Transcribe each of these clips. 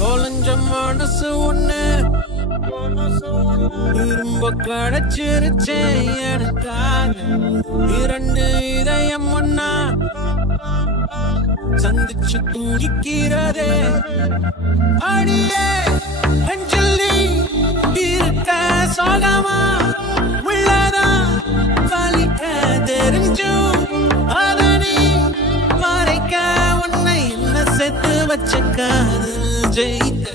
கோலஞ்ச மனசு ஒண்ணு திரும்ப கிடைச்சிருச்சே எனக்காக. இரண்டு இதயம் ஒன்னா சந்திச்சு தூங்கிக்கிறதே. அடியே அஞ்சலி இருக்க சோகமா உள்ளதா வலிக்க தெரிஞ்சும் அதனி மறைக்க உன்னை என்ன செத்து வச்ச காதல் ஜெயித்த.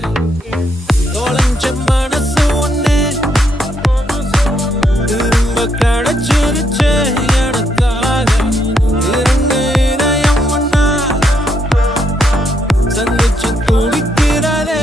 தோழஞ்ச மனசு ஒண்ணு திரும்ப கிடைச்சிருச்சு எனக்காக. இரண்டு இதயம் ஒன்னா சந்திச்சு துடிக்கிறதே.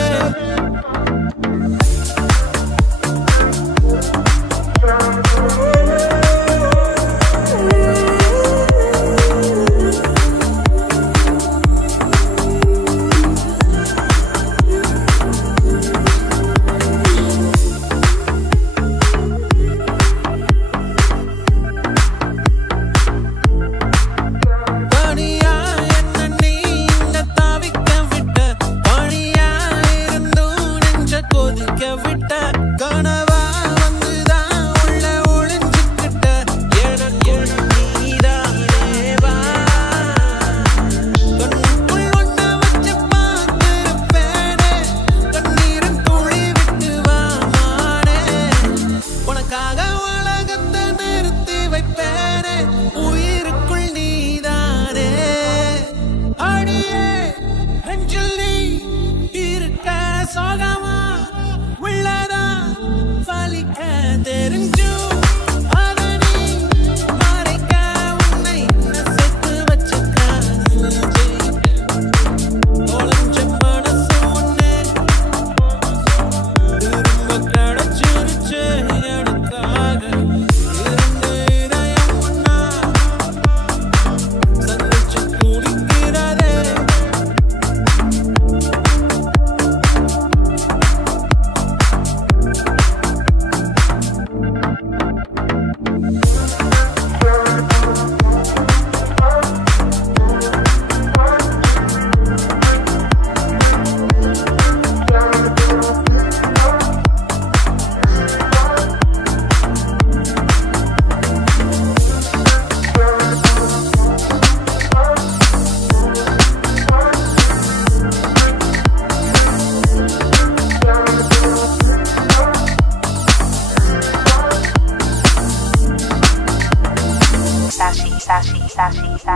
Sashi.